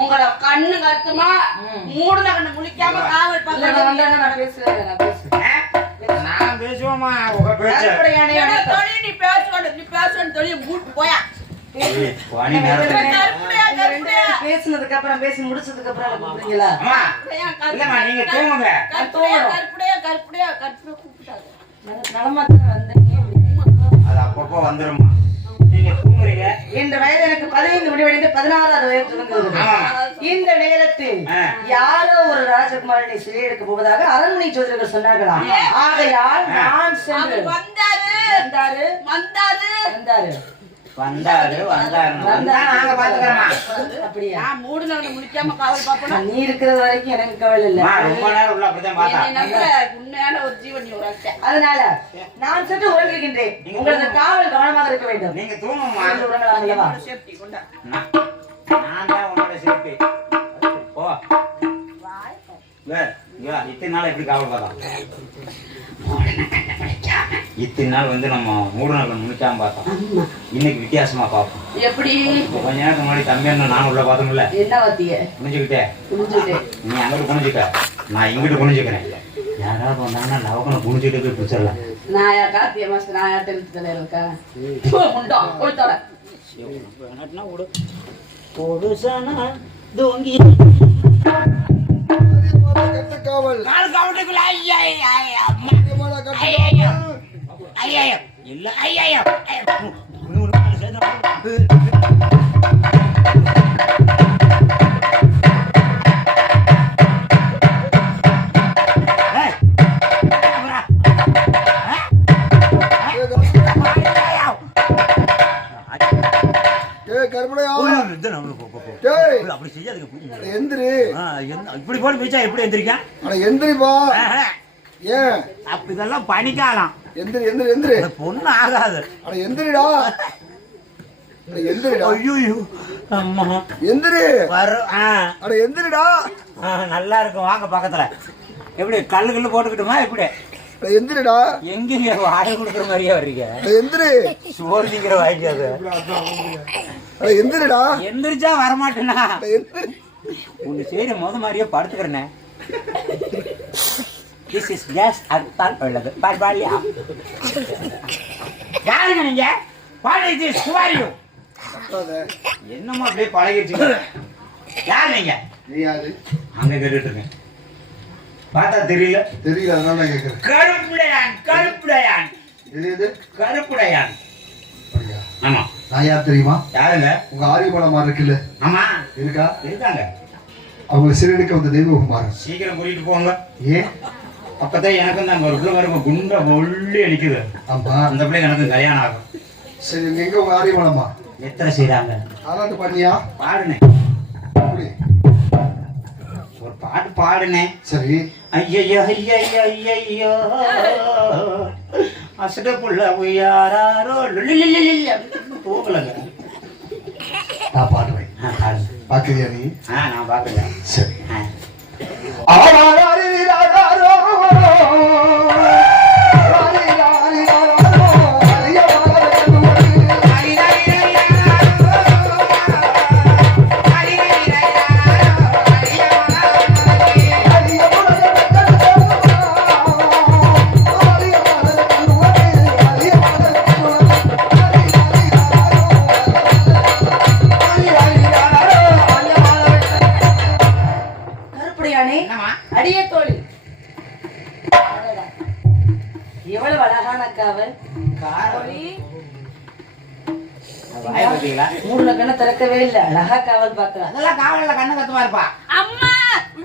உங்களோட கண்ணு கருத்துமா மூடுன கண்ணு முழிக்காம காவல் நான் பேசுவோமா உங்க பேச்சு நீ பேசுவேன்னு சொல்லி மூட்டு போயா பேசுனதுக்கு அப்புறம் பேசி முடிச்சதுக்கு அப்புறம் கூப்பிடுறீங்களா? நீங்க தூங்குங்க. கற்புடையா கூப்பிட்டாங்க. நலமாத்தான் வந்தீங்க. அது அப்பப்போ வந்துருமா. நீங்க தூங்குறீங்க. இந்த வயது எனக்கு 15 முடிவடைந்து 16வது வயது துவங்குகிறது. இந்த நேரத்தில் யாரோ ஒரு ராஜகுமாரனை சிறை எடுக்க போவதாக அரண்மனை ஜோதிடர்கள் சொன்னார்களாம். ஆகையால் நான் சென்று நாங்க பாத்துக்கிறோமா. அப்படியா? மூடு நாங்க முழிக்காம காவல் பாப்போம். நீ இருக்கிற வரைக்கும் எனக்கு கவலை இல்ல. ரொம்ப நேரம் உள்ள அப்படிதான் பார்த்தா. உண்மையான ஒரு ஜீவன் நீ ஒரு அட்டை. அதனால நான் சென்று ஓடுகின்றேன். உங்களது காவல் கவனமாக இருக்க வேண்டும். நீங்க தூங்குமா. சேஃப்டி கொண்டா. நான் தான் உன்னோட சேஃப்டி. போ. இத்தனை நாள் எப்படி காவல் பார்த்தோம்? இத்தனை நாள் வந்து நம்ம மூடு நாள் முடிக்காம பார்த்தோம். இன்னைக்கு வித்தியாசமா பார்ப்போம். எப்படி? கொஞ்ச நேரத்துக்கு முன்னாடி தம்பி நான் உள்ள பார்த்தோம்ல. என்ன வாத்திய? குனிஞ்சுக்கிட்டே. நீ அங்கிட்டு குனிஞ்சுக்க, நான் இங்கிட்டு குனிஞ்சுக்கிறேன். யாராவது வந்தாங்கன்னா லவக்கனை குனிஞ்சுட்டு போய் பிடிச்சிடலாம். நான் கார்த்திகை மாசம் நான் யார்கிட்ட இருக்கா? வேணாட்னா விடு பொடுசானா தோங்கி காவல் கால் கவுண்டுக்குள்ள ஐயா அம்மா ஐயா இல்ல ஐயா அப்படி செய்யாதுங்க எந்திரி இப்படி போட்டு பிச்சா எப்படி எந்திரிக்கான் எந்திரிப்பா ஏன் அப்ப இதெல்லாம் பனிக்காலம் எந்திரி எந்திரி எந்திரி பொண்ணு ஆகாது அட எந்திரிடா எந்திரிடா ஐயோ அம்மா எந்திரி வரும் அட எந்திரிடா நல்லா இருக்கும் வாங்க பக்கத்துல எப்படி கல்லு போட்டுக்கிட்டுமா எப்படி எந்திரிடா எங்க வாடகை கொடுக்குற மாதிரியே வர்றீங்க எந்திரி சோர்ந்திங்கிற வாய்க்காது எந்திரிடா எந்திரிச்சா வரமாட்டேனா எந்திரி உங்க சரி மாதிரியே படுத்துக்கிறேனே திஸ் இஸ் கேஸ் அதுதான் உள்ளது பரவாயில்லையா யாருங்க நீங்க பாடி சுவாரியோ என்னமா அப்படியே பழகிடுச்சு யார் நீங்க நீ யாரு அங்க கேட்டுட்டு இருக்கேன் பார்த்தா தெரியல தெரியல அதனால கேக்குறேன் கருப்புடையான் தெரியுது கருப்புடையான் ஆமா நான் யார் தெரியுமா யாருங்க உங்க ஆரியமலமா இருக்குல்ல ஆமா இருக்கா இருக்காங்க அவங்க சிறுனுக்கு வந்த தெய்வகுமாரன் சீக்கிரம் கூட்டிட்டு போங்க ஏன் அப்பதான் எனக்கும் தான் ஒரு பிள்ளை வருங்க குண்டா ஒள்ளி அடிக்குது ஆமா அந்த பிள்ளை எனக்கு கல்யாணம் ஆகும் சரி இங்க எங்க உங்க ஆரியமலமா எத்தனை செய்யறாங்க ஆராட்டு பண்ணியா பாடுனேன் அப்படி ஒரு பாட்டு பாடுனேன் சரி ஐயையோ ஐயையோ அசட புள்ள உயாரோ போகலங்க நான் பாடுவேன் பாக்குறியா நீ நான் பாக்குறேன் சரி அடியே தோழி எவ்வளவு அழகான காவல் மூணு கண்ணை திறக்கவே இல்லை அழகா காவல் பாக்குறா அதெல்லாம் காவல்ல கண்ணு கத்துமா இருப்பா அம்மா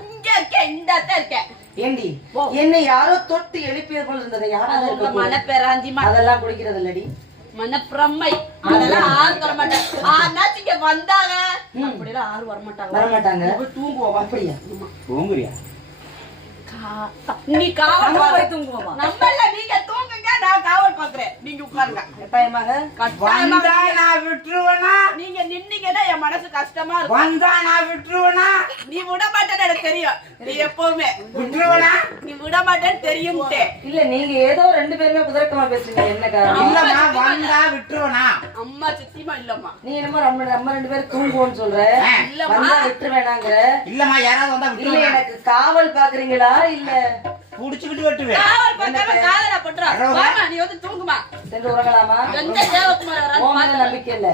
இங்க இருக்கேன் இந்த இருக்கேன் ஏண்டி என்னை யாரோ தொட்டு எழுப்பியது போல இருந்தது யாராவது மனப்பேராஞ்சிமா அதெல்லாம் குடிக்கிறது இல்லடி மனப்பிரமை அதெல்லாம் ஆறு வர மாட்டாங்க ஆனாச்சு இங்க வந்தாங்க அப்படிலாம் ஆறு வர வரமாட்டாங்க தூங்குவோம் அப்படியா தூங்குறியா நீ காவல் போய் தூங்குவோமா நம்மள நீங்க தூங்குங்க நான் காவல் பாக்குறேன் நீங்க உட்காருங்க கட்டாயமாக நான் விட்டுருவேனா நீங்க நின்னீங்கன்னா என் மனசு கஷ்டமா இருக்கும் வந்தா நான் விட்டுருவேனா நீ விட மாட்டேன்னு எனக்கு தெரியும் நீ எப்பவுமே விட்டுருவேனா நீ விட மாட்டேன்னு தெரியும் இல்ல நீங்க ஏதோ ரெண்டு பேருமே குதர்க்கமா பேசுறீங்க என்ன காரணம் இல்லம்மா வந்தா விட்டுருவேனா அம்மா சித்திமா இல்லம்மா நீ என்னமோ நம்ம ரெண்டு பேரும் தூங்குவோம்னு சொல்ற வந்தா விட்டுருவேனாங்கிற இல்லம்மா யாராவது வந்தா இல்ல விட்டுருவேன் எனக்கு காவல் பாக்குறீங்களா இல்ல புடிச்சுக்கிட்டு வெட்டுவேன் காவல் பார்க்காம காதல பண்றோம் வாமா நீ வந்து தூங்குமா சென்று உறங்கலாமா எந்த தேவகுமார் உன் மேல நம்பிக்கை இல்ல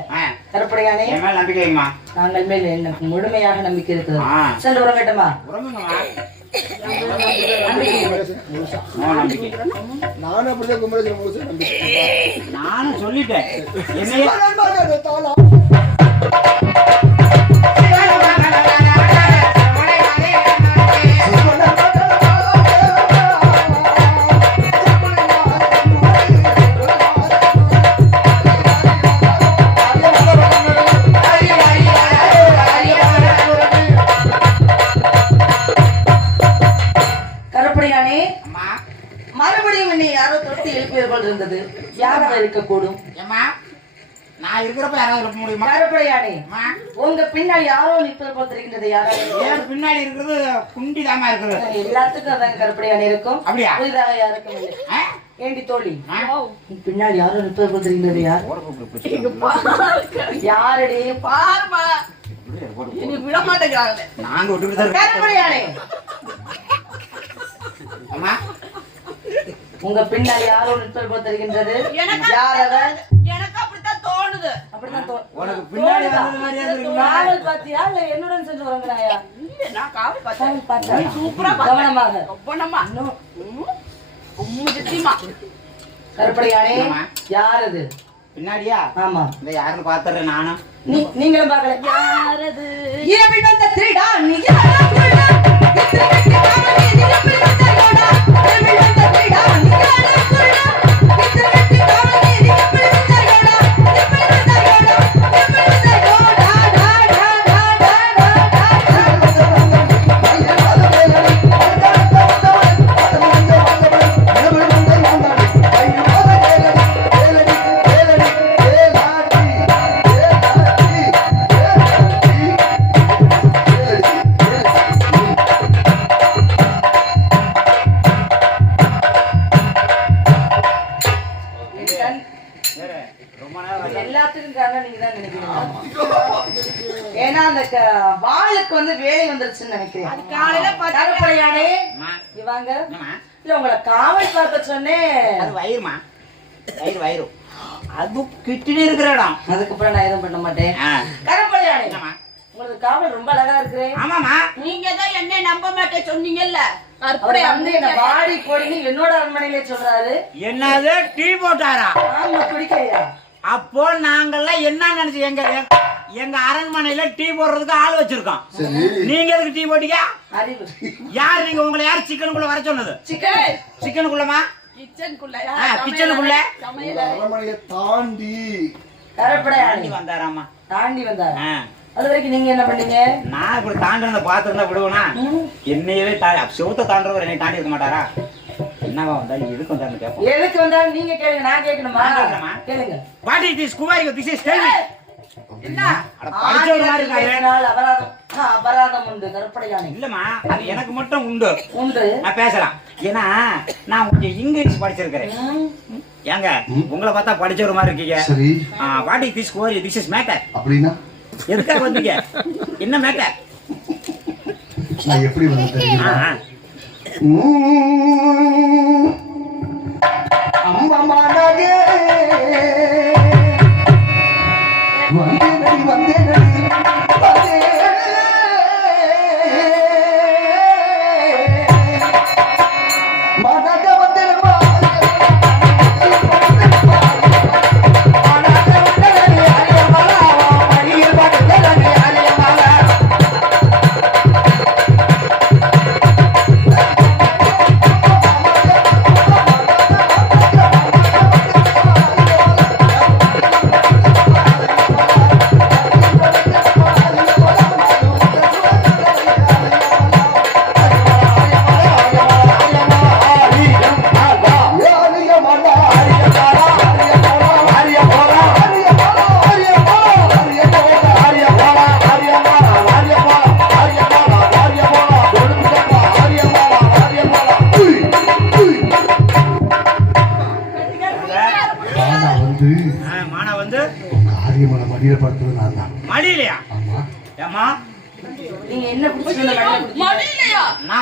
கருப்படையானே என் மேல நம்பிக்கை வைங்கம்மா நாங்கள் மேல் எனக்கு முழுமையாக நம்பிக்கை இருக்குது சென்று உறங்கட்டுமா உறங்குங்கம்மா நம்பிக்கை நானும் அப்படிதான் கும்பலேஸ்வரர் நம்பிக்கை நானும் சொல்லிட்டேன் என்னைய மறுபடியும் என்னை யாரோ தொட்டு எழுப்பியது போல் இருந்தது யாராக இருக்கக்கூடும் நான் இருக்கிறப்ப யாராவது இருக்க முடியுமா கருப்படையானே உங்க பின்னாடி யாரோ நிற்பது போல் தெரிகின்றது யாராவது பின்னாடி இருக்கிறது குண்டி தாமா இருக்குது எல்லாத்துக்கும் அதான் கருப்படையானே இருக்கும் அப்படியா புதிதாக யாருக்கும் இல்லை ஏண்டி தோழி பின்னாடி யாரோ நிற்பது போல் தெரிகின்றது யார் யாரடி பாருமா நீ விட மாட்டேங்கிறாங்க நாங்க விட்டு கருப்படையானே அம்மா உங்க பின்னாடி யாரோ நிற்பது போல் தெரிகின்றது எனக்கு யார் அவர் எனக்கு அப்படித்தான் தோணுது அப்படிதான் உனக்கு பின்னாடி வந்தது மாதிரியா இருக்குமா? காவல் பாத்தியா இல்ல என்னுடன் சென்று வரங்கறாயா? இல்ல, நான் காவல் பார்த்தேன். பார்த்தேன். சூப்பரா கவனமாக. கவனமா. சித்திமா. கருப்படையானே யார் அது? பின்னாடியா? ஆமா. இந்த யாருன்னு பாத்துறேன் நானும். நீங்களும் பார்க்கல. யார் அது? இரவில் வந்த திருடா நீ யாரா திருடா? இத்தனை வெட்டி காவலி இரவில் வந்த யோடா. இரவில் வந்த திருடா நீ யாரா திருடா? இத்தனை வெட்டி காவலி இரவில் வந்த யோடா. இரவில் வந்த யோடா. இரவில் வந்த யோடா. டா டா டா எல்லாத்துக்கும் காரணம் நீங்க தான் நினைக்கிறீங்க. ஏன்னா அந்த வாளுக்கு வந்து வேலை வந்துருச்சுன்னு நினைக்கிறேன். காலையில கருப்படையானே இவாங்க இல்ல உங்களை காவல் பார்க்க சொன்னேன். அது வயிறுமா? வயிறு அது கிட்டினே இருக்கிற இடம். அதுக்கப்புறம் நான் எதுவும் பண்ண மாட்டேன். கருப்படையானே உங்களுக்கு காவல் ரொம்ப அழகா இருக்கு. ஆமாமா, நீங்க தான் என்ன நம்ப மாட்டேன் சொன்னீங்கல்ல. அவரை வந்து என்ன வாடி போடின்னு என்னோட அரண்மனையிலே சொல்றாரு. என்னது டீ போட்டாரா? ஆமா, குடிக்கையா? அப்போ நாங்கெல்லாம் என்ன நினைச்சு எங்க அரண்மனையில டீ போடுறதுக்கு ஆள் வச்சிருக்கோம். நீங்க எதுக்கு டீ போட்டீங்க? அறிவு யார் நீங்க? உங்களை யார் சிக்கனுக்குள்ள வர சொன்னது? சிக்கனுக்குள்ளமா? கிச்சனுக்குள்ள அரண்மனையை தாண்டி கருப்படையானே வந்தாராமா? தாண்டி வந்தாரா? அது வரைக்கும் நீங்க என்ன பண்ணீங்க? நான் இப்படி தாண்டினத பாத்துருந்தா விடுவேனா? என்னையவே செவத்தை தாண்டவர் என்னை தாண்டி இருக்க மாட்டாரா? என்னவா வந்தாலும் எதுக்கு வந்தாலும் கேட்போம். எதுக்கு வந்தாலும் நீங்க கேளுங்க, நான் கேட்கணுமா? கேளுங்க. What is this Kumari? This is tell me. என்ன படிச்ச ஒரு மாதிரி இருக்காரு. அபராதம் உண்டு கருப்படையானே. இல்லம்மா, அது எனக்கு மட்டும் உண்டு. நான் பேசலாம். ஏன்னா நான் கொஞ்சம் இங்கிலீஷ் படிச்சிருக்கிறேன். ஏங்க உங்களை பார்த்தா படிச்ச ஒரு மாதிரி இருக்கீங்க. சரி. What is this Kumari? This is matter. அப்படின்னா எதுக்காக வந்தீங்க? என்ன மேட்டர்? நான் எப்படி வந்தேன்? அம்மா மாநாடே வந்தேனடி வந்தேனடி வந்தே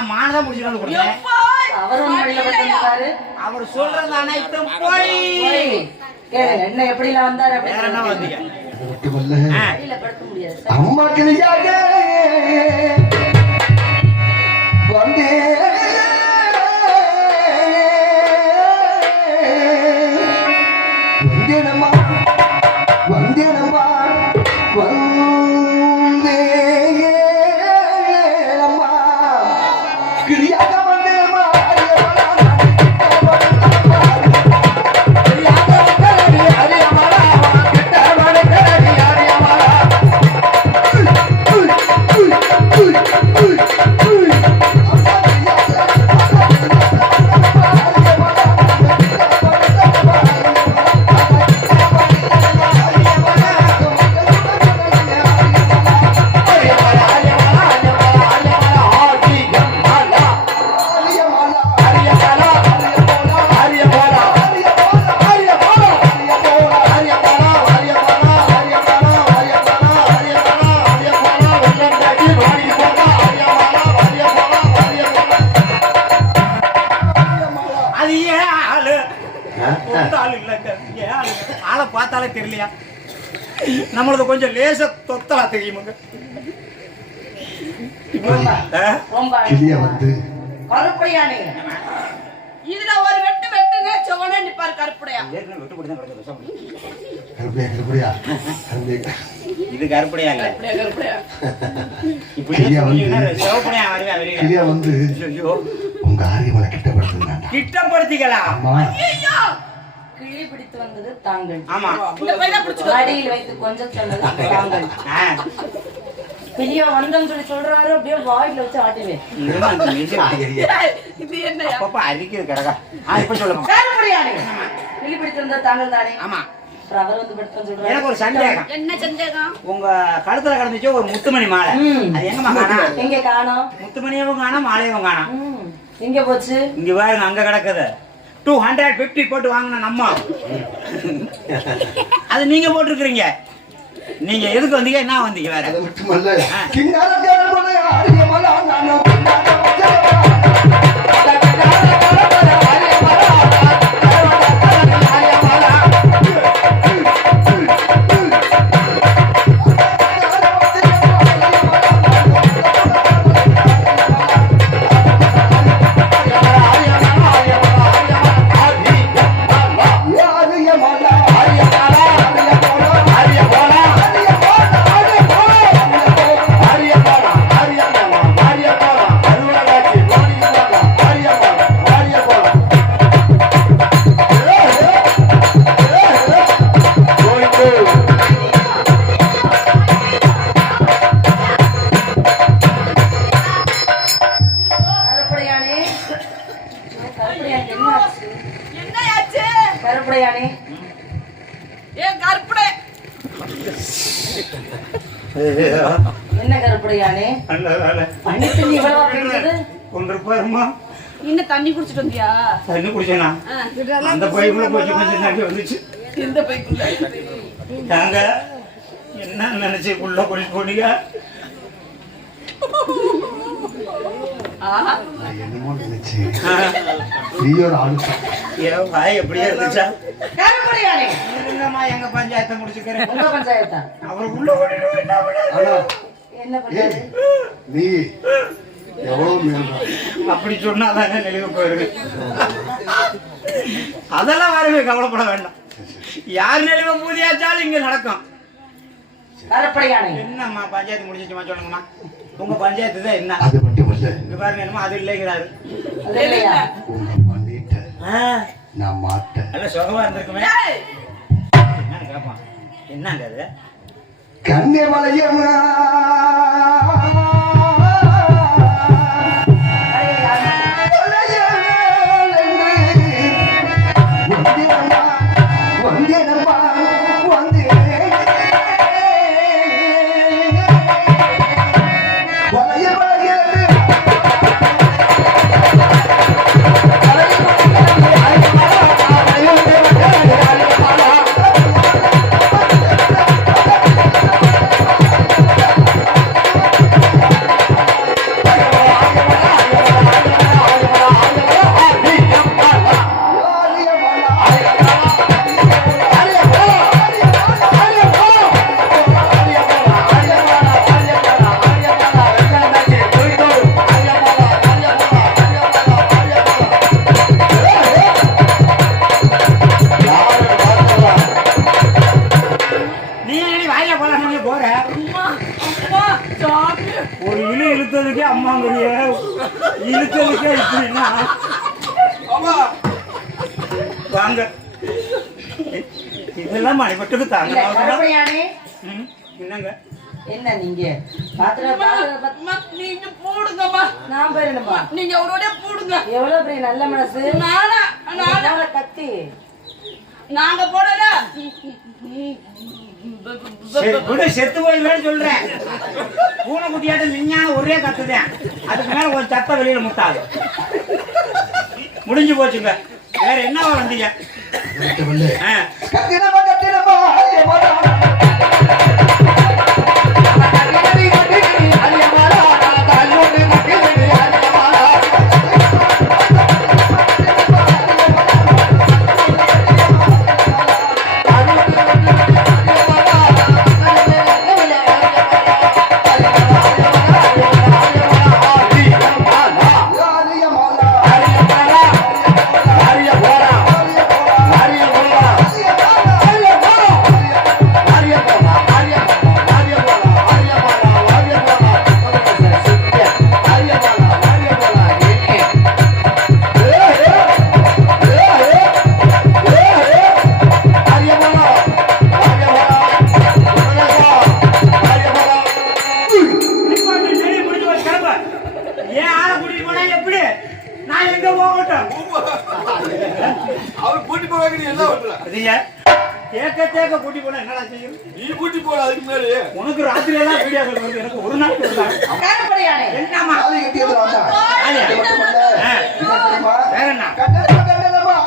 மாநாட வந்தேனம்மா அவர் சொல்றது அனைத்தும் போய். என்ன எப்படி வந்தாரு? அம்மா கிளியாக வந்தே வந்தேனம்மா வந்தேனம்மா வந்தேனம்மா கிளியாக வந்தேனம்மா. ஆளை பார்த்தாலே தெரியலையா? நம்மளது கொஞ்சம் லேசா தொத்தலா தெரியுமுங்க. ரொம்ப கிளியா வந்து கருப்பையானே இதுல ஒரு வெட்டு வெட்டுங்க செவனே நிப்பாரு கருப்புடையா. கருப்பையா இது கருப்படையா இல்ல, கருப்புடையா கிளியா வந்து சிவப்படையா வருவா வெளியே. கிளியா வந்து உங்க ஆரியமலை கிட்டப்படுத்திக்கலாம். ஐயோ கிளி பிடித்து வந்தது தாங்கள். ஆமா, இந்த பையனை பிடிச்சு அடியில் வைத்து கொஞ்சம் சொன்னது தாங்கள். கிளியா வந்தோம்னு சொல்லி சொல்றாரு, அப்படியே வாயில வச்சு ஆட்டுவேன். இது என்னையா அரிக்கிறது கிடக்கா. இப்ப சொல்லுங்க. கருப்பையானே கிளி பிடித்து வந்தது தாங்கள் தானே? ஆமா, அப்புறம் அவர் வந்து பிடித்து சொல்றாரு. எனக்கு ஒரு சந்தேகம். என்ன சந்தேகம்? உங்க கழுத்துல கிடந்துச்சு ஒரு முத்துமணி மாலை, அது எங்கம்மா காணோம்? எங்க காணோம்? முத்துமணியவும் காணோம், மாலையவும் காணோம். எங்க போச்சு? இங்க பாருங்க, அங்க கிடக்குது. 250 போட்டு வாங்கின நம்ம. அது நீங்க போட்டுருக்கீங்க. நீங்க எதுக்கு வந்தீங்க, என்ன வந்தீங்க? வேற அதை மட்டுமல்ல கருப்பையானே ஏன் கருப்புடை என்ன கருப்பையானே பண்ணிட்டு நீ இவ்வளவா பேசுறது? கொண்டிருப்பாருமா. இன்னும் தண்ணி குடிச்சிட்டு வந்தியா? தண்ணி குடிச்சேனா? அந்த பைக்குள்ள கொஞ்சம் கொஞ்சம் தண்ணி வந்துச்சு. இந்த பைக்குள்ள நாங்க என்ன நினைச்சு உள்ள குளிச்சு போனீங்க? என்னமோ நினைச்சேன். நீ ஒரு ஆளு. என் வாய் எப்படியே இருந்துச்சா? கருப்பையானே இல்லம்மா, எங்க பஞ்சாயத்தை முடிச்சுக்கிறேன். உங்க பஞ்சாயத்தா? அவர் உள்ள ஓடிடுவோம். என்ன பண்ண? என்ன பஞ்சாயத்து? நீ எவ்வளவு மேல்தான். அப்படி சொன்னாதாங்க நெளிவு போயிருக்கு. அதெல்லாம் வரவே கவலைப்பட வேண்டாம். யார் நெளிவ பூதியாச்சாலும் இங்க நடக்கும். கருப்பையானே என்னம்மா பஞ்சாயத்து முடிஞ்சிச்சுமா சொல்லுங்கம்மா. உங்க பஞ்சாயத்து தான் என்ன? அது மட்டுமல்ல, இங்க பாருங்க, என்னமோ அது இல்லைங்கிறாரு. அது இல்லையா? உன்னை பண்ணிட்ட நான் மாட்டேன். நல்ல சுகமா இருந்திருக்குமே. என்ன கேட்பான், என்னங்க அது? கண்ணே மலையம்மா ஒரு இழுத்ததுக்கே அம்மாங்கிறிய, இழுத்ததுக்கே இப்படின்னா வாங்க. இதெல்லாம் மணிப்பட்டுக்கு தாங்க. என்னங்க என்ன நீங்க நீங்க போடுங்கம்மா. நான் போயிருந்தப்பா. நீங்க அவரோட போடுங்க. எவ்வளவு பெரிய நல்ல மனசு. நானா கத்தி நாங்க போடல. செத்து போயிடலன்னு சொல்றேன். பூனை குட்டியாட்ட விஞ்ஞானம் ஒரே கத்துதேன். அதுக்கு மேல ஒரு சத்த வெளியில முட்டாது. முடிஞ்சு போச்சுங்க. வேற என்ன வந்தீங்க? உனக்கு ராத்திரி எல்லாம் வீடியோ கால் வருது, எனக்கு ஒரு நாள் வருதா? கருப்படியானே என்னம்மா தாலி கட்டியது நான் தான். தாலியா? இது மட்டுமல்ல, என்ன தெரியுமா? வேற என்ன? கட்டணமா, கட்டணமா,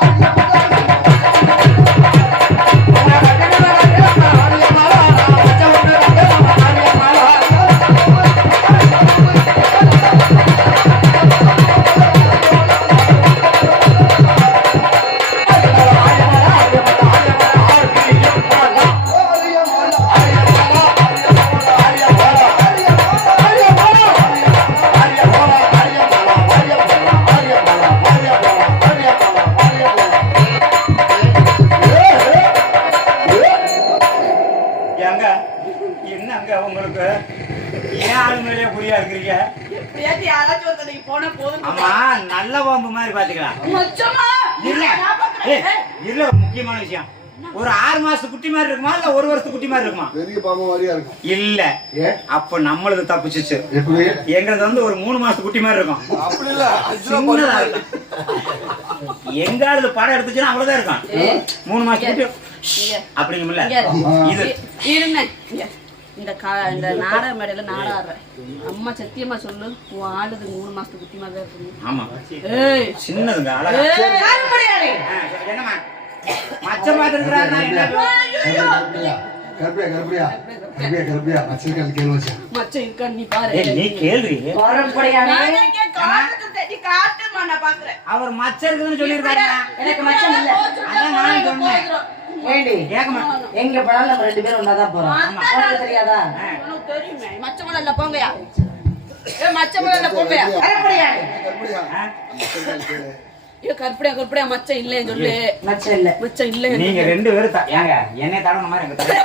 ஏங்க, என்னங்க உங்களுக்கு ஏன் ஆளு மேலேயே குறியா இருக்கிறீங்க? எப்படியாச்சும் யாராச்சும் ஒருத்தனைக்கு போனா போதும். ஆமா, நல்ல பாம்பு மாதிரி பாத்துக்கலாம். மச்சமா, இல்ல நான் பாக்குறேன். ஏய், இல்ல, ஒரு முக்கியமான விஷயம். ஒரு 6 மாசத்து குட்டி மாதிரி இருக்குமா இல்ல 1 வருஷத்து குட்டி மாதிரி இருக்குமா? பெரிய பாம்பு மாதிரியா இருக்கும். இல்ல, ஏன்? அப்ப நம்மளது தப்பிச்சிச்சு. எப்படி? எங்களது வந்து ஒரு 3 மாசத்து குட்டி மாதிரி இருக்கும். அப்படி இல்ல, சின்னதா இருக்கும். எங்காவது படம் எடுத்துச்சுன்னா அவ்வளவுதான் இருக்கும். 3 மாசத்து குட்டி இங்க. அப்படிங்கும்ல. இங்க. இது இருங்க. இங்க. இந்த நாடக மேடையில நாடகம் ஆடுறேன். அம்மா சத்தியமா சொல்லு, உன் ஆளுது 3 மாசத்து குட்டி மாதிரி தான் இருக்கு. ஆமா, ஏய், சின்னதுங்க, அழகா. ஏய், கருப்படியானே என்னம்மா மச்சம் பார்த்துருக்கிறாரு, நான் என்ன கருப்பையா வச்சிருக்கேன் கேள்வி வச்சேன். மச்சம் இருக்கா நீ பாரு. ஏய், நீ கேள்வி. கருப்படியானே நானே காட்டுறேன், நீ காட்டுமா, நான் பாக்குறேன். அவர் மச்சம் இருக்குதுன்னு சொல்லியிருக்காரு. எனக்கு மச்சம் இல்ல. அதான் நானும் சொன்னேன். ஏண்டி கேட்க மாட்டேன். எங்க போனாலும் நம்ம 2 பேரும் ஒண்ணாதான் போறோம். உனக்கு தெரியாதா? உனக்கு தெரியுமே, மச்சமல இல்ல போங்கயா. ஏ மச்சமல இல்ல போங்கயா. கருப்படியானே ஏ கற்படியா மச்சம் இல்லன்னு சொல்லு. மச்சம் இல்ல. மச்சம் இல்ல. நீங்க 2 பேரும் ஏங்க என்னை தடன மாதிரி எங்க தடவை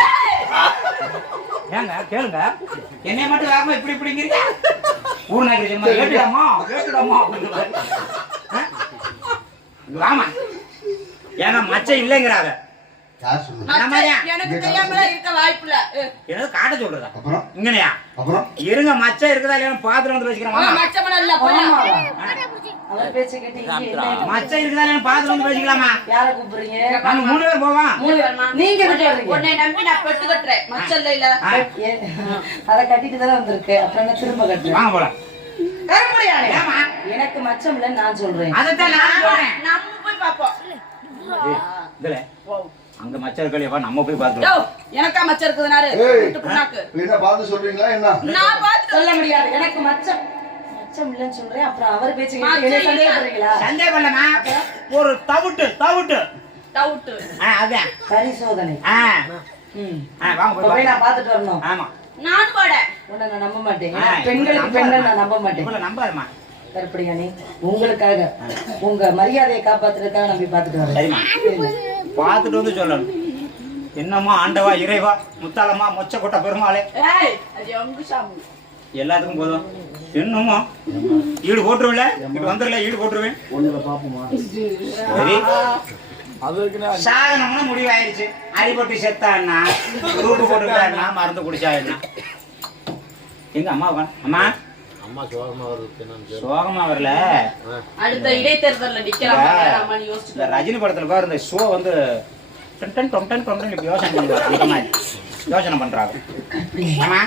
ஏங்க கேளுங்க, என்னை மட்டும் வேகமா இப்படி இப்படிங்கிறீங்க. ஊர் நாய்க்கு ஜென்மம் ஏட்டுடாமா அப்படின்னு சொல்றாரு. ஆமா, ஏன்னா மச்சம் இல்லைங்கிறாங்க. யார் சொல்லுங்க? மச்சம் எனக்கு தெரியாமல இருக்க வாய்ப்பில்ல. என்னது காட்ட சொல்றதா? அப்புறம் இங்கனையா அப்புறம் இருங்க, மச்சம் இருக்குதா இல்லையா பாத்துட்டு வந்து வச்சுக்கிறோம். மச்சமல இல்ல போயா. அவர் பேச்ச கேட்டு இங்க என்ன? மச்சம் இருக்குதா இல்லையா பாத்துட்டு வந்து வச்சுக்கலாமா? யாரை கூப்பிடுறீங்க? நாங்க 3 பேர் போவோம். நீங்க விட்டு வர்றீங்க. உன்னை நம்பி நான் பெட்டு கட்டுறேன். மச்சம் இல்ல இல்ல. அத கட்டிட்டு தானே வந்திருக்கு. அப்புறம் என்ன திரும்ப கட்டுறேன்? வாங்க போலாம். கருப்படியானே ஏமா எனக்கு மச்சம் இல்லன்னு நான் சொல்றேன். அதத்தான் நான் சொல்றேன். நம்ம போய் பாப்போம். இதுல அங்க மச்சம் இருக்கலையா, நம்ம போய் யோ, பாத்துறோம். எனக்கா மச்சம் இருக்குதுனாரு ஏய். விட்டு புண்ணாக்கு. என்ன பார்த்து சொல்றீங்களா என்ன? நான் பாத்து சொல்ல முடியாது. எனக்கு மச்சம் இல்லன்னு சொல்றேன். அப்புறம் அவர் பேச்ச கேட்டு என்ன சந்தேகப்படுறீங்களா? சந்தேகம் பண்ணலமா, ஒரு தவிட்டு டவுட். அதான் பரிசோதனை. வாங்க போய் போய் நான் பாத்துட்டு வரணும். ஆமா, நான் போட. உன்னை நான் நம்ப மாட்டேன். ஆ, பெண்களுக்கு பெண்கள் நான் நம்ப மாட்டேன். இவ்வளவு நம்பாதம்மா. கருப்படியானே உங்களுக்காக உங்க மரியாதையை காப்பாத்துறதுக்காக நம்பி பாத்துட்டு வரேன். சரிம்மா, பார்த்துட்டு வந்து சொல்லணும். என்னம்மா ஆண்டவா, இறைவா, முத்தாளம்மா, மொச்ச கொட்ட பெருமாளே, ஏய், அது எங்க சாமி. எல்லாத்துக்கும் போதும். என்னமோ ஈடு போட்டுருவில்ல, இப்ப வந்துடல, ஈடு போட்டுருவேன். சரி, சாகனம்னா முடிவாயிருச்சு. அடிபட்டு செத்தான்னா, தூக்கு போட்டுக்கிட்டான்னா, மருந்து குடிச்சா என்ன? எங்க அம்மா அம்மா சோகமா வரல. அடுத்த இடைத்தேர்தல்ல நிக்கலாம் யோசிச்சு. இந்த ரஜினி படத்துல பாரு, இந்த ஷோ வந்து டன் டன் டன் டன் இப்ப யோசனை பண்ணுவாங்க. இந்த மாதிரி யோசனை பண்றாங்க. ஆமா,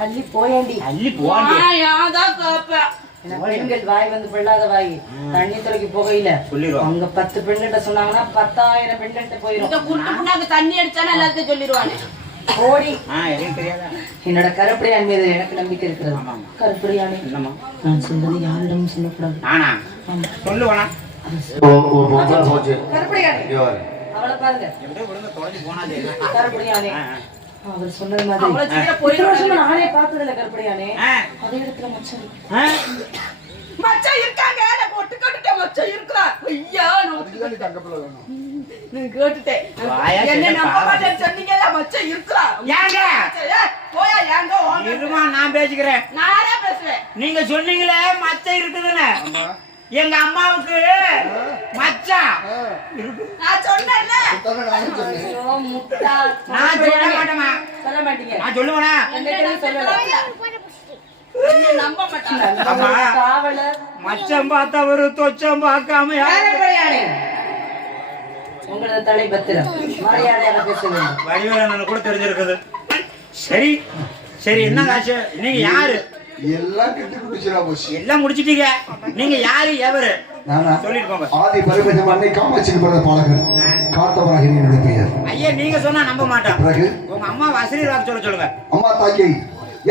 தள்ளி போயேண்டி. அள்ளி போவாண்டி. யாதான் கேப்பேன். பெண்கள் வாய் வந்து பிள்ளாத வாய். தண்ணி துறைக்கு போகையில சொல்லிடுவாங்க. அவங்க 10 பெண்கிட்ட சொன்னாங்கன்னா 10,000 பெண்கிட்ட போயிரும். இந்த குருட்டு புண்ணாக்கு தண்ணி அடிச்சானே எல்லாத்தையும் சொல்லிடுவானே. ஓடி எனக்கு தெரியாதா? என்னோட கருப்படியான் மீது எனக்கு நம்பிக்கை இருக்கிறது. ஆமா. கருப்படியானே என்னம்மா நான் சொல்றது யாரிடம் சொல்லக்கூடாது. நானா சொல்லுவேனா? கருப்படியானே அவளை பாருங்க. எப்படியோ விடுங்க, தொலைஞ்சு போனாதே. கருப்படியானே அவர் சொன்னது மாதிரி அவ்வளவு சீக்கிரம் இத்தனை போயிடும். வருஷமா நானே பார்த்ததில்ல. கருப்படியானே ஆ, அதே இடத்துல மச்சம் இருக்கு. ஆ, மச்சான் இருக்காங்க. நான் ஒட்டு கட்டுட்டேன். மச்சான் இருக்கிறா. ஐயா, நான் ஒட்டு தங்கப்பிள்ள வேணும். நான் கேட்டுட்டேன். வாயா, என்ன சின்ன நம்ப பாவம். மாட்டேன்னு சொன்னீங்கல்ல, மச்சான் இருக்கிறா. ஏங்க? ஏய், போயா, ஏங்க வாங்க. இருமா, நான் பேசிக்கிறேன். நானே பேசுவேன். நீங்க சொன்னீங்களே மச்சம் இருக்குதுன்னு. எங்க அம்மாவுக்கு மச்சான் இருக்கு. நான் சொன்னேன்ல. நானும் சொன்னேன். ஐயோ, முட்டாள். நான் சொல்ல மாட்டேமா. சொல்ல மாட்டீங்க. நான் சொல்லுவேனா? என்ன நம்ப மாட்டாங்க. ஆமா. காவலர் மச்சம் பார்த்தவரு தொச்சம் பார்க்காம யாரு? கருப்படியானே உங்களது தலை பத்திரம் மரியாதையாக பேச வேண்டும். வடிவேலன்னு கூட தெரிஞ்சிருக்குது. சரி சரி, என்ன காசு? நீங்க யாரு? எல்லாம் கெட்டு குடிச்சிடா போச்சு. எல்லாம் முடிச்சிட்டீங்க. நீங்க யாரு எவரு நானா? சொல்லிட்டு போங்க. ஆதி பரிபஞ்சம் அன்னை காமாட்சிக்கு பிறந்த பாலகன் காத்தவராக என்னுடைய பெயர். ஐயா நீங்க சொன்னா நம்ப மாட்டேன். பிறகு உங்க அம்மா ஆசீர்வாதம் சொல்லுங்க. அம்மா தாக்கி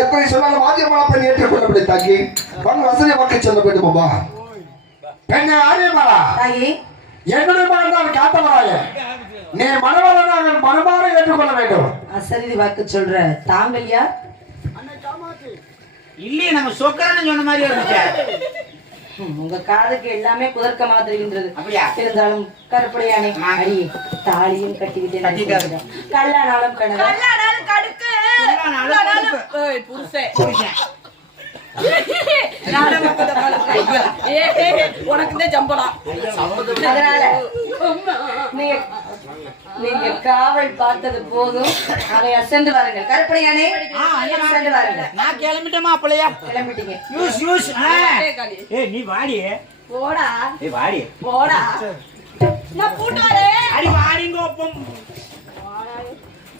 எத்தனை சொன்னாலும் ஆதியமாலா பெண் ஏற்றுக்கொள்ளப்படி தாக்கி பண் வசதி வாக்கு செல்ல வேண்டும் அம்மா. பெண்ணே ஆரியமாலா, தாயி என்னுடைய மகன் தான் காத்தவராய. நீ மனவளனாக மனமாற ஏற்றுக்கொள்ள வேண்டும். அசரீதி வாக்கு சொல்ற தாங்கள் யார்? இல்லையே நம்ம சொக்கரன்னு சொன்ன மாதிரி இருந்துச்சு. உங்க காதுக்கு எல்லாமே குதர்க்கமா தெரிகின்றது. அப்படியா? இருந்தாலும் கருப்படையானே அடி தாலியும் கட்டிக்கிட்டேன். கல்லானாலும் கணவன் கல்யாணம் கடுக்கு கல்யாணம் ஏய், புருஷன் புருஷன். உனக்கு ஜம்பலாம். அதனால நீங்க நீங்க காவல் பார்த்தது போதும். அதை அசந்து வாருங்கள். கருப்படையானே அசந்து வாருங்கள். நான் கிளம்பிட்டேமா அப்பளையா? கிளம்பிட்டீங்க. Use use. ஏய் நீ வாடி. போடா ஏய் வாடி. போடா. நான் கூட்டாரே அடி வாடிங்க ஒப்பம்.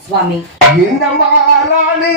சுவாமி என்ன மாறானே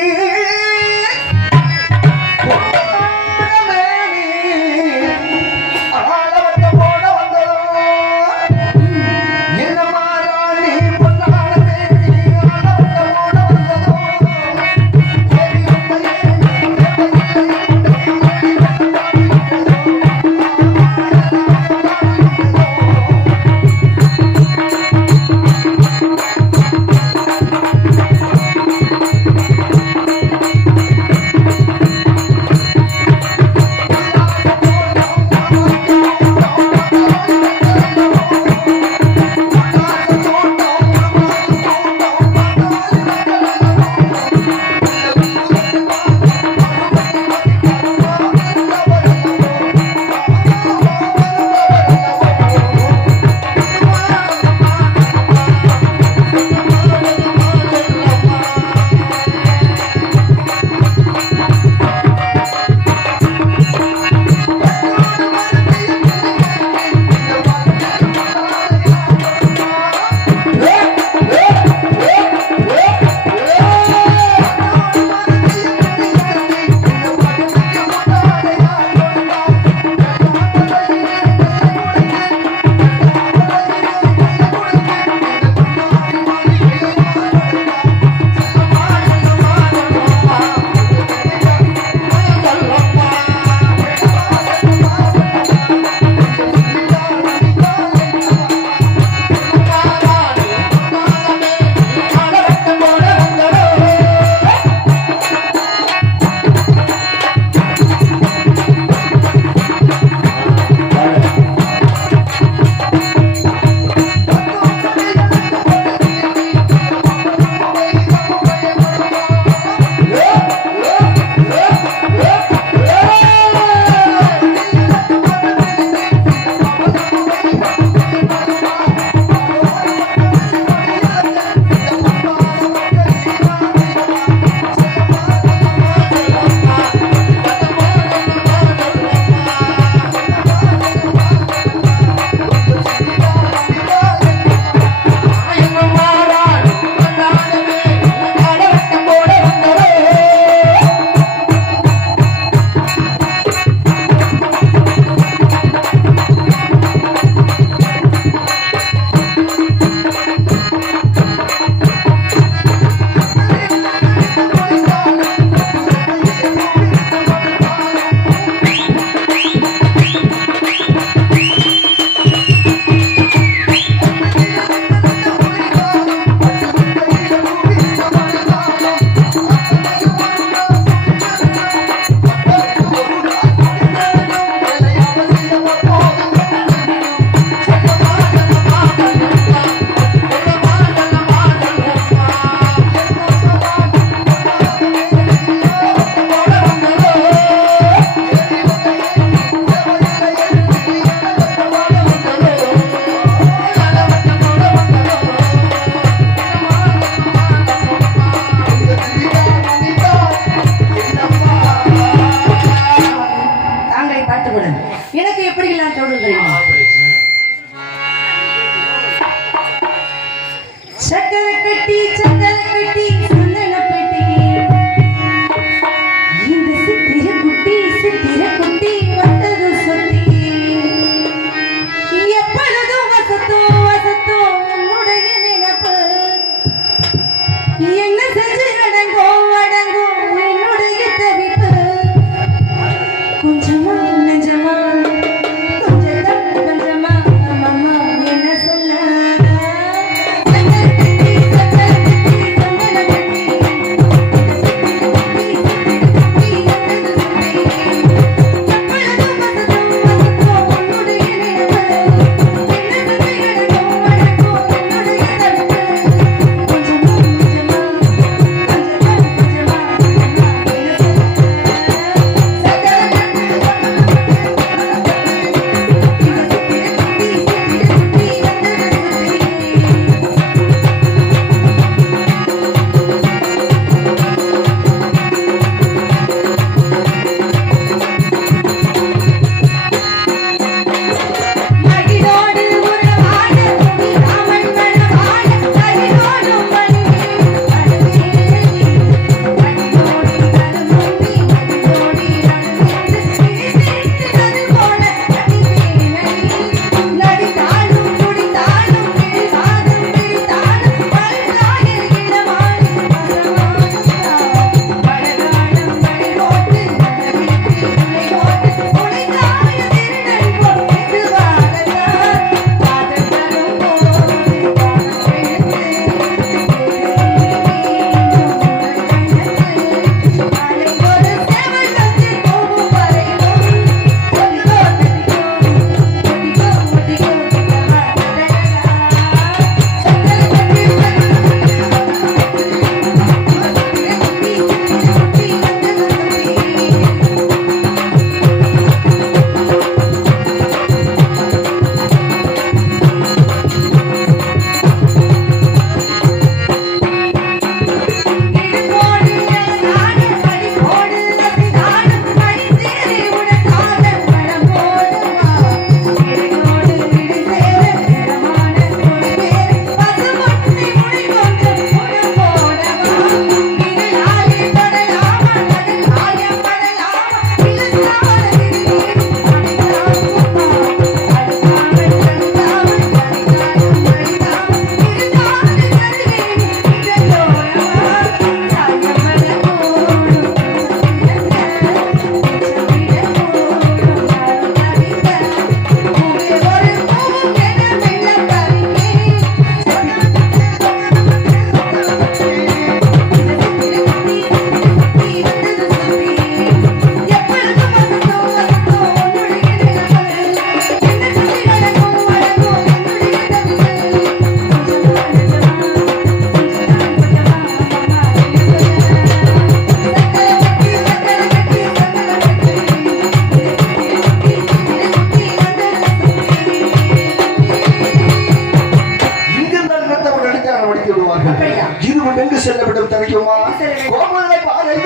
பொழுதை பாறை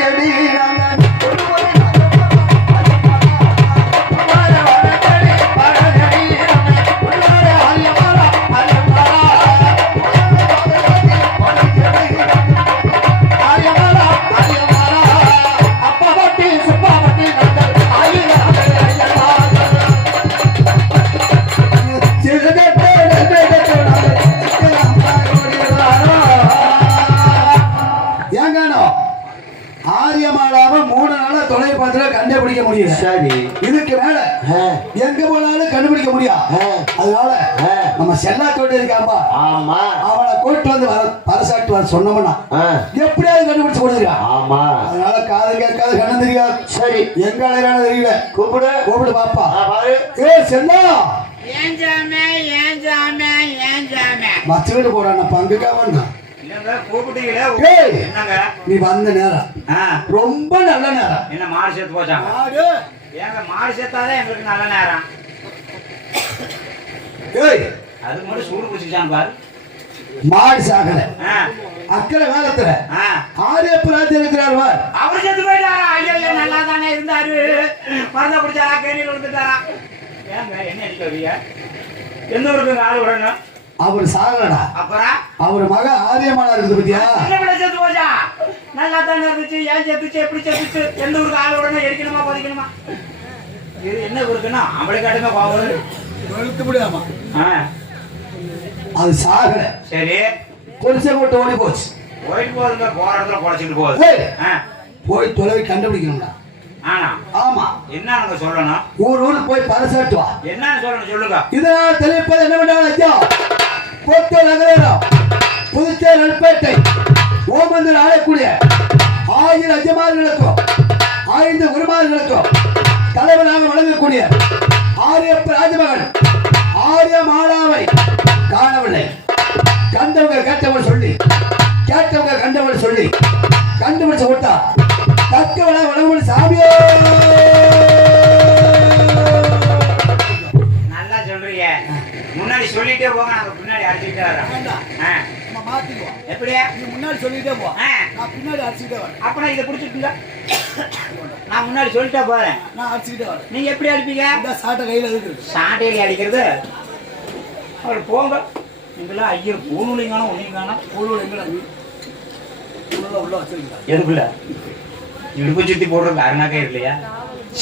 தேடி நாங்கள் ஒரு முறை ஆரியமாலாம 3 நாளா தொலைபேசியில கண்டுபிடிக்க முடியல. சரி, இதுக்கு மேல எங்க போனாலும் கண்டுபிடிக்க முடியாது. அதனால நம்ம செல்லா தோட்டி இருக்காம்பா, ஆமா, அவனை கூட்டு வந்து பரசாட்டு வர சொன்னோம்னா எப்படியாவது கண்டுபிடிச்சு கொடுத்துருக்கான். ஆமா, அதனால காது கேட்காது கண்ணு தெரியாது. சரி, எங்க அழையான தெரியல. கூப்பிடு பாப்பா. ஏ செல்லா, ஏன் ஜாமே வச்சுக்கிட்டு போறான் பங்குக்காம கூப்பிட்டீங்களே. ஏய், என்னங்க நீ வந்த நேரம் ரொம்ப நல்ல நேரம். என்ன மாடு சேர்த்து போச்சாங்க? ஏங்க மாடு சேர்த்தாதான் எங்களுக்கு நல்ல நேரம். ஏய், அதுக்கு மட்டும் சூடு குடிச்சுட்டான் பாரு. மாடு சாகல அக்கறை காலத்துல ஆரியப்பராஜ் இருக்கிறார் பார். அவர் செத்து போயிட்டாரா? ஐயோ, நல்லா தானே இருந்தாரு. மருந்த குடிச்சாரா? கேணியில் விழுந்துட்டாரா? ஏங்க என்ன அடிக்க வரீங்க? எந்த ஊருக்கு ஆள் விடணும்? அவர் சாகலடா. அப்புறம் அவர் மக ஆரியமாலா இருக்குது பத்தியா? செத்து போச்சா? நல்லா தானே இருந்துச்சு. ஏன் செத்துச்சு? எப்படி செத்துச்சு? எந்த ஊருக்கு ஆள் விடணும்? எரிக்கணுமா பதிக்கணுமா? இது என்ன ஊருக்குன்னா அவளை காட்டுங்க பாவம். வெளுத்து முடியாமா? அது சாகல. சரி, பொலிசை போட்டு ஓடி போச்சு. போயிட்டு போகுதுங்க, போற இடத்துல பொழைச்சிட்டு போகுது. போய் தொலைவை கண்டுபிடிக்கணும்டா. ஆனா ஆமா, என்ன சொல்லணும்? ஊருக்கு போய் பரிசாட்டு வா. என்ன சொல்லணும் சொல்லுங்க. இதனால் தெளிப்பது என்ன பண்ணாலும் ஐயா, பொத்து நகரம் புதுச்சேரி நெல்பேட்டை ஓமந்தர் ஆளக்கூடிய 1000 அஜமார்களுக்கும் 5 குருமார்களுக்கும் தலைவனாக வழங்கக்கூடிய ஆரியப்ப ராஜமகன் ஆரியமாலாவை காணவில்லை. கண்டவங்க கேட்டவன் சொல்லி, கேட்டவங்க கண்டவன் சொல்லி கண்டுபிடிச்சு விட்டா தக்கவன வளமுடி சாமியோ. நல்லா சொல்றீங்க. முன்னாடி சொல்லிட்டே போங்க, நாங்க பின்னாடி அடிச்சுக்கிட்டே வரோம். எப்படியா? நீ முன்னாடி சொல்லிட்டே போ, நான் பின்னாடி அடிச்சுக்கிட்டே வரேன். அப்ப நான் இதை பிடிச்சிட்டுங்க. நான் முன்னாடி சொல்லிட்டே போறேன், நான் அடிச்சுக்கிட்டே வரேன். நீங்க எப்படி அடிப்பீங்க? இந்த சாட்டை கையில இருக்கு. சாட்டையில அடிக்கிறது அவர் போங்க. நீங்களா ஐயோ பூணுலிங்கான ஒன்னிங்கான எங்கடா உள்ள வச்சிருக்கீங்க? எதுக்குள்ள இடுப்பு சுத்தி போடுறது அருணாக்கே இல்லையா?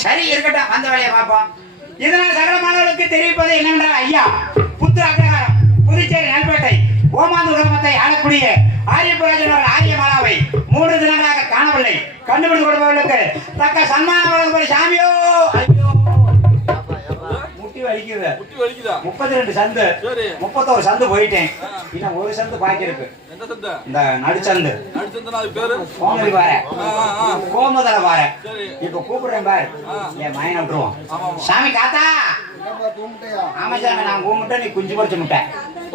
சரி, இருக்கட்டும், அந்த வேலையை பார்ப்போம். இதனால் சகல மாணவர்களுக்கு தெரிவிப்பது என்னவென்றால் ஐயா, புத்திர அக்ரஹாரம் புதுச்சேரி நெல்பேட்டை ஓமாந்து கிராமத்தை ஆளக்கூடிய ஆரியப்பராஜன் ஆரியமாலாவை 3 தினங்களாக காணவில்லை. கண்டுபிடித்து கொடுப்பவர்களுக்கு தக்க சன்மானம் வழங்கும்படி சாமியோ. முட்டி வலிக்குது. 32 சந்து, 31 சந்து போயிட்டேன். இன்னும் ஒரு சந்து பாக்கி இருக்கு. இந்த நடுச்சந்து கோமதி பாரு, கோமதல பாரு. இப்ப கூப்பிடுறேன் பாரு, என் மயனை விட்டுருவோம். சாமி காத்தா. ஆமா சாமி, நான் கூப்பிட்ட நீ குஞ்சு பறிச்ச முட்டை.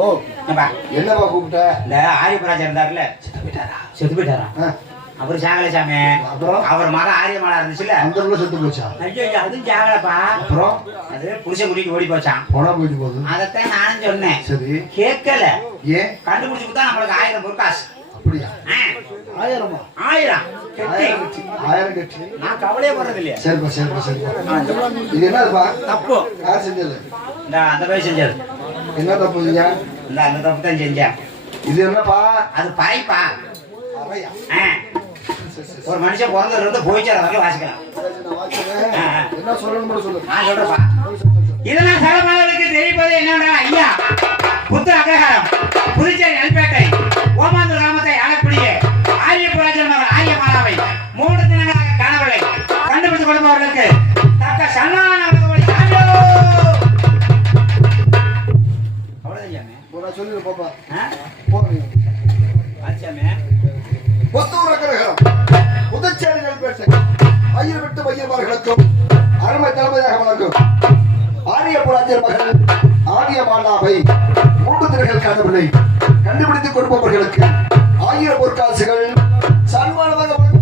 ஓ, என்னப்பா கூப்பிட்ட? இந்த ஆரியப்பராஜா இருந்தாருல, செத்து போயிட்டாரா? அவர் சாகல சாமி. அவர் மக ஆரியமாலா இருந்துச்சுல, அந்த செத்து போச்சா? ஐயோ, அதுவும் சாகலப்பா. அப்புறம் அது புருஷன் கூட்டிட்டு ஓடி போச்சான். போயிட்டு போகுது. அதத்தான் நானும் சொன்னேன். சரி, கேட்கல. ஏன்? கண்டுபிடிச்சு கொடுத்தா நம்மளுக்கு 1000 பொற்காசு. அப்படியா? 1000 கட்டி. நான் கவலையே பண்றது இல்லையா? சரிப்பா. இது என்னப்பா தப்பு? யார் செஞ்சது? இந்த அந்த பையன் செஞ்சது. என்ன தப்பு செஞ்சா? இந்த அந்த தப்பு தான் செஞ்சேன். இது என்னப்பா? அது பறைப்பா. ஒரு மனுஷன் பிறந்ததுல இருந்து போயிச்சார வரைக்கும் வாசிக்கலாம். என்ன சொல்லணும் சொல்லு. நான் சொல்றப்பா. இதெல்லாம் சகலமானவர்களுக்கு தெரிவிப்பது என்னவென்றால் ஐயா, புத்திர அக்ரஹாரம் புதுச்சேரி நெல்பேட்டை ஓமாந்தூர் கிராமத்தை ஆளக்கூடிய ஆரியப்பராஜன் மகன் ஆரியமாலாவை 3 தினங்களாக காணவில்லை. கண்டுபிடித்து கொடுப்பவர்களுக்கு தக்க சன்மானம் வழங்கும்படி சாமியோ. அவ்வளவுதான் சொல்லு பாப்பா. ஆச்சாமே புத்தூர் அக்ரஹாரம் புதுச்சேரி நெல்பேட்டை 1000 விட்டு பையன்மார்களுக்கும் அருமை தலைமையாக வழங்கும் ஆரியப்பராஜர் மகள் ஆரியமாலாவை 3 தினங்கள் காணவில்லை. கண்டுபிடித்துக் கொடுப்பவர்களுக்கு 1000 பொற்காசுகள் சன்மானமாக வழங்கும்.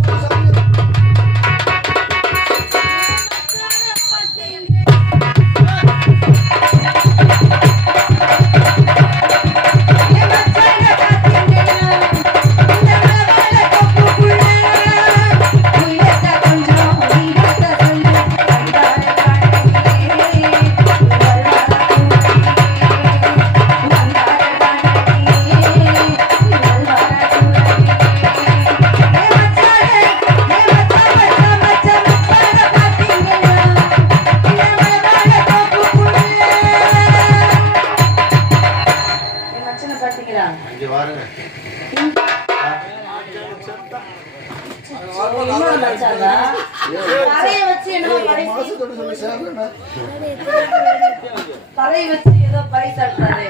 ஏ மச்சான் இன்னொரு மச்சானா பறைய வச்சு என்னமோ மாசத்தோட சொல்லி சேர்றேன்னா பறைய வச்சு ஏதோ பறைசாட்டுறாரு.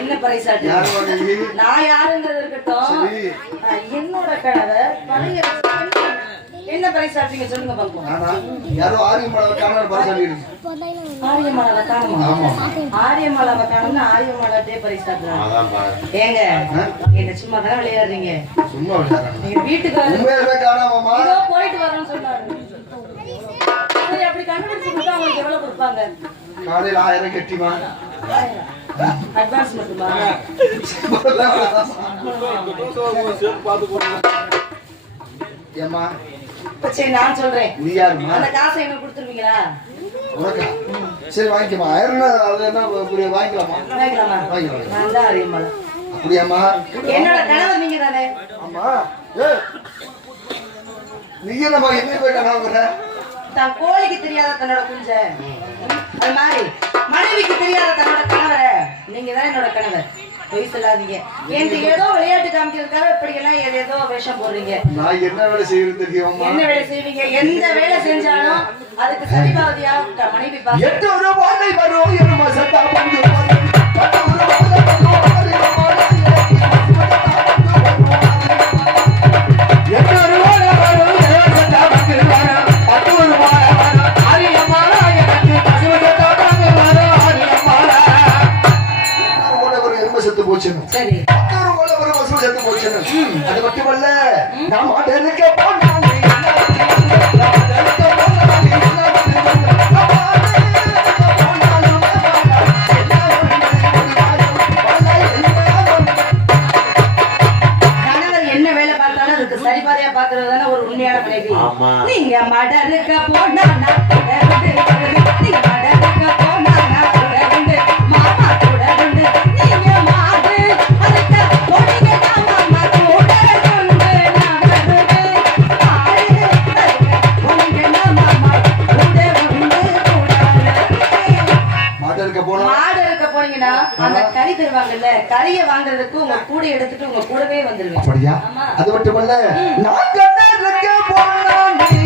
என்ன பறைசாட்டு? யார் வாங்கி நான் யாருங்கிறது இருக்கட்டும். என்னோட கணவர் பறைய வச்சு என்ன பறைசாட்டுறீங்க சொல்லுங்க பாப்போம். ஆனா யாரோ ஆரியமாவை காணாம பரிசாடி ஆரியமாலாவை காணுமா? ஆரியமாலாவை காணும்னு ஆரியமாலாட்டே பறைசாட்டுறாங்க. ஏங்க என்ன சும்மா தானே விளையாடுறீங்க? சும்மா விளையாடுறாங்க. நீங்க வீட்டுக்கு வந்து உண்மையாவே காணாமாமா இதோ போயிட்டு வரேன்னு சொன்னாரு. சரி, அப்படி கண்டுபிடிச்சு கொடுத்தா உங்களுக்கு எவ்வளவு கொடுப்பாங்க? காலையில 1000 கட்டிமா அட்வான்ஸ் மட்டுமா? ஏமா சரி நான் சொல்றேன். நீ யாருமா? அந்த காசை எனக்கு கொடுத்துருவீங்களா? உனக்கா? சரி வாங்கிக்கமா. 1000 அது என்ன புரிய வாங்கிக்கலாமா? வாங்கிக்கலாமா? வாங்கிக்கலாம். நான் தான் அறியமால. அப்படியாமா? என்னோட கணவர் நீங்க தானே? ஆமா. நீ என்னமா என்ன போய் கனவுற? தான் கோழிக்கு தெரியாத தன்னோட குஞ்ச அது மாதிரி மனைவிக்கு தெரியாத தன்னோட கணவரை நீங்க தான் என்னோட கணவர். பொய் சொல்லாதீங்க. எனக்கு ஏதோ விளையாட்டு காமிக்கிறதுக்காக இப்படி எல்லாம் ஏதோ வேஷம் போடுறீங்க. நான் என்ன வேலை செய்யறது தெரியுமா? என்ன வேலை செய்வீங்க? எந்த வேலை செஞ்சாலும் அதுக்கு சரிபாதியா மனைவி பாக்க 8 ரூபாய் வரும் என்னமா சத்தா பண்ணி 8 ரூபாய் செத்து போச்சு. சரி செத்து போச்சு. அது மட்டுமல்ல நான் மாட்டேனுக்கு போனாங்க சரிபாதையா பாக்குறது தானே ஒரு உண்மையான மனைவி. நீங்க மடருக்க போனா நீங்க மடருக்க போனா மாமா கூட உண்டு. நீங்க மாடு அதுக்க போனீங்க மாமா கூட உண்டு. மாடு இருக்க போனீங்கன்னா அந்த கறி தருவாங்கல்ல, கறியை வாங்குறதுக்கு உங்க கூட எடுத்துட்டு உங்க கூடவே வந்துருவேன். அப்படியா? அது மட்டுமல்ல நான் கண்ணாடிக்கு போனா நீ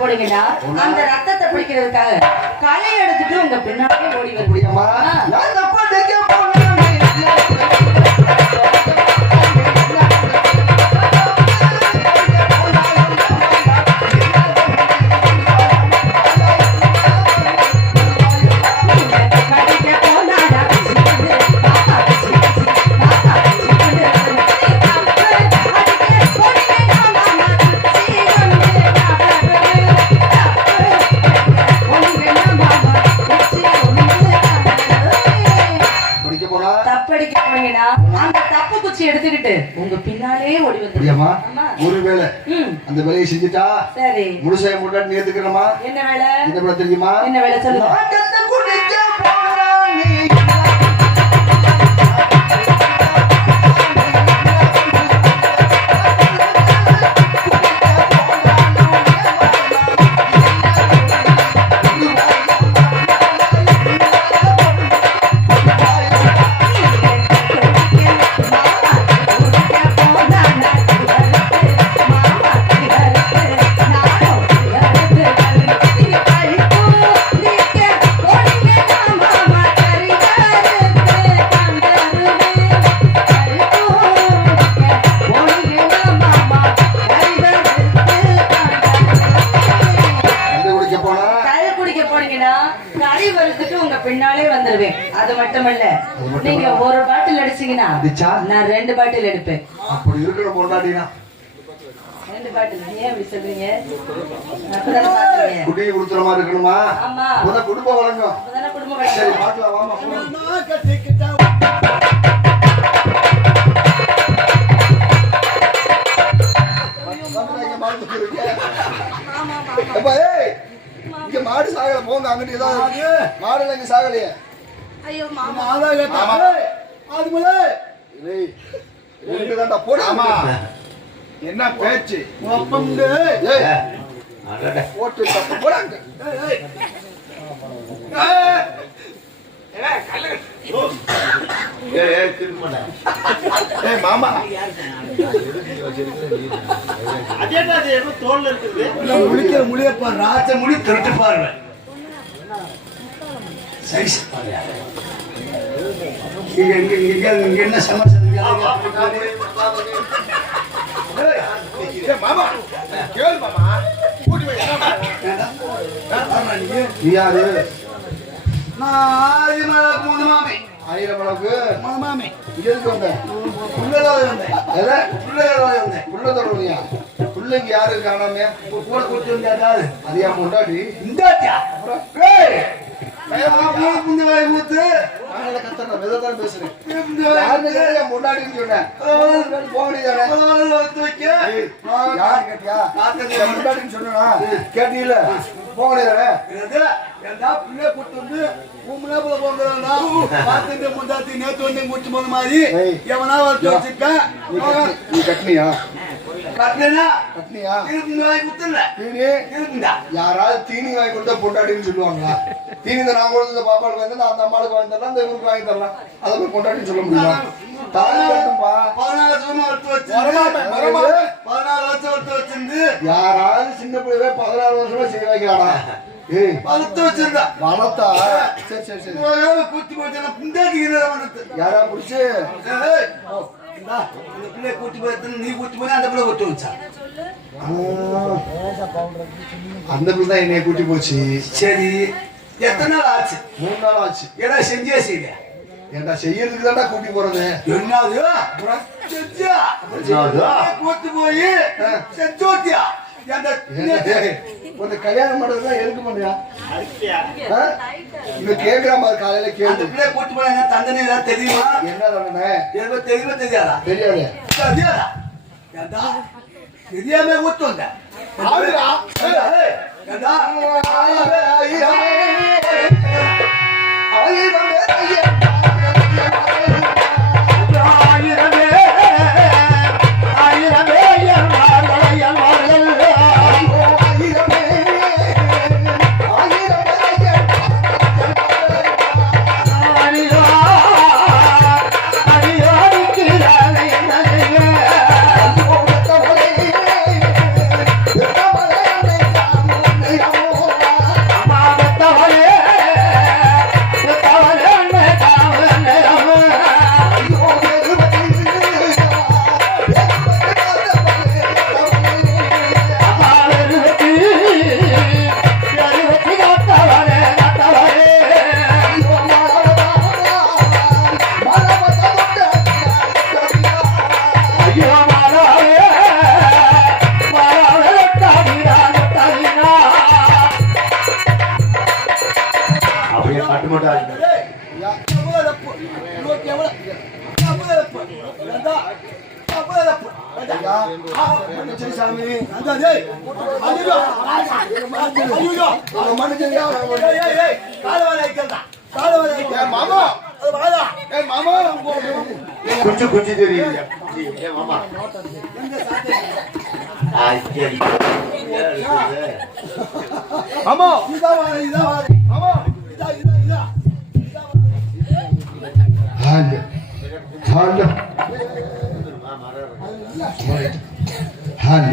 போனீங்கன்னா அந்த ரத்தத்தை பிடிக்கிறதுக்காக களை எடுத்துட்டு உங்க பின்னாலே ஓடி முடியுமா? எடுத்துக்கிட்டு உங்க பின்னாலே ஓடி வந்து ஒருவேளை அந்த வேலையை செஞ்சுட்டா சரி முழுசைய முன்னாடி ஏத்துக்கிறோமா? என்ன வேலை? என்ன வேலை தெரியுமா? என்ன வேலை சொல்லுங்க. பின்னாலே வந்துருவேன். அது மட்டுமல்ல நீங்க ஒரு பாட்டில் அடிச்சீங்கன்னா நான் 2 பாட்டில் எடுப்பேன். அப்படி இருக்கிற பொண்டாட்டினா ரெண்டு பாட்டு ஏன் அப்படி சொல்றீங்க? அப்பதானே பாக்குறீங்க. குட்டியை கொடுத்துற மாதிரி இருக்கணுமா? ஆமா. அப்பதான் குடும்பம் வழங்கும். அப்பதானே குடும்பம் சரி வழங்கும். பார்க்கலாம் வாமா போலாம். வந்துடாங்க, மாடு தூக்கிருக்க. எப்பா, ஏய், இங்க மாடு சாகல போங்க அங்கிட்டு ஏதாவது மாடுல இங்க சாகலையே. ஐயோ மாமா ஏய், ரெண்டு தாண்டா போடு. ஆமா என்ன பேச்சு ஏய், போட்டு தப்பு போடாங்க. ஏய் மாமா முழிக்கிற முழியப்பா ராஜ முடி திருட்டு பாருங்க சரி இங்க என்ன சமாச்சாரம் மாமா கேளு மாமா கூட்டி போய் என்ன நீ யாரு? நான் மூணு மாமி ஆயிரம் அளவுக்கு மூணு மாமி இங்க எதுக்கு வந்த? உள்ளதோட வந்தேன் எதை? உள்ளதோட வந்தேன் உள்ளதோட வந்தியா? பிள்ளைங்க யாரு காணாம? கூட கூட்டு வந்தாரு அது ஏன் முண்டாடி? இந்தாச்சா முந்த வாய் ஊத்து நாங்கள கத்தன விதத்தான் பேசுறேன். இந்த வாய் யாருன்னு கேட்டா என் முண்டாடின்னு சொன்னேன். போக வேண்டியதானே? வைக்க யாரு கேட்டியா? என் முண்டாடின்னு சொன்னா கேட்டீங்கள? போக வேண்டியதானே? பிள்ளை கூட்டு வந்து உண்மையா போல போங்கிறா பார்த்துட்டு முந்தாத்தி நேற்று வந்து கூட்டு போன மாதிரி ஏய். எவனா வச்சு வச்சிருக்கேன் நீ கட்டினியா? கட்டினா கட்டினியா? இந்த வாய் குத்துல தீனி இருக்குண்டா யாராவது தீனி வாங்கி கொடுத்தா பொண்டாட்டின்னு சொல்லுவாங்களா? தீனி இந்த நான் கொடுத்த இந்த பாப்பாளுக்கு வந்து அந்த அம்மாளுக்கு வாங்கி தரலாம், இந்த இவருக்கு வாங்கி தரலாம். அதை போய் பொண்டாட்டின்னு சொல்ல முடியுமா? தாலி கட்டும்பா. 14 வருஷமா எடுத்து வச்சு வரமாட்டேன், வரமாட்டேன். 14 வருஷம் எடுத்து வச்சிருந்து யாராவது சின்ன பிள்ளைவே 16 வருஷமா செய்ய வைக்கிறாடா? ஏய், வளர்த்து வச்சிருந்தா வளர்த்தா சரி சரி சரி கூட்டி போச்சு புண்டாட்டி வந்து யாரா புடிச்சு இந்த பிள்ளைய கூட்டி போய் நீ கூட்டி போய் அந்த பிள்ளை கூட்டி வச்சா அந்த பிள்ளை தான் என்னைய கூட்டி போச்சு. சரி எத்தனை நாள் ஆச்சு? 3 நாள் ஆச்சு. ஏன்னா செஞ்சே செய்யல ஏன்டா செய்யறதுக்கு தான்டா கூட்டி போறது. என்னது செஞ்சா கூட்டி போய் செஞ்சோத்தியா ஒரு கல்யாணம் பண்றதுலாம் எதுக்கு பண்றியா? இங்க கேக்குற மாதிரி காலையில அந்த கேள்வி பிள்ளைய கூட்டி போய் தந்தனே ஏதாவது தெரியுமா? என்ன சொன்னேன்? ஏதோ தெரியுமா தெரியாதா? தெரியாது. தெரியாதா? ஏண்டா தெரியாம ஊத்து வந்த ஆளுடா. ஏண்டா குஞ்சு குஞ்சு தெரியுது. ஆமா இதான் ஆமா ஹால் ஹால் ஹால்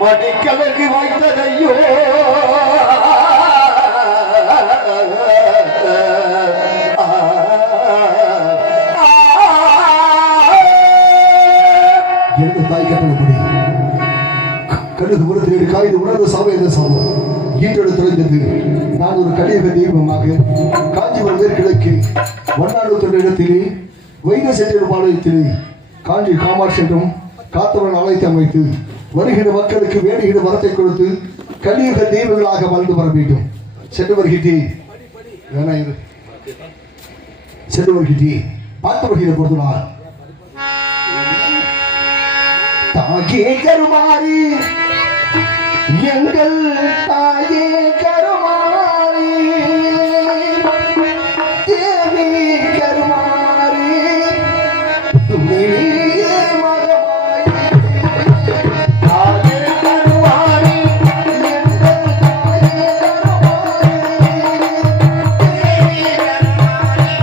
மணிக்கலகு வைத்ததையோ எனது தாய் கட்டளப்படி கழுது உணர்ந்து காய்து உணர்ந்த சாவை என்ற சாபம் ஈட்டோடு தொலைந்தது. நான் ஒரு கலியுக தெய்வமாக காஞ்சிபுரம் மேற்கிழக்கு வண்ணாடு தொண்ட இடத்திலே வைர செட்டில் பாளையத்திலே காஞ்சி காமாட்சி என்றும் காத்தவன் ஆலயத்தை அமைத்து வருகிற மக்களுக்கு வேணுகிற வரத்தை கொடுத்து கலியுக தெய்வங்களாக வாழ்ந்து வர வேண்டும். சென்று வருகின்றேன். வேணா இரு. சென்று வருகின்றேன். பார்த்து வருகிற பொழுது நான் தாயே கருமாரி எங்கள் தாயே கருமாரி தேவி கருமாரி துணியே மகமாரி தாயே கருமாரி எங்கள் தாயே கருமாரி தேவி கருமாரி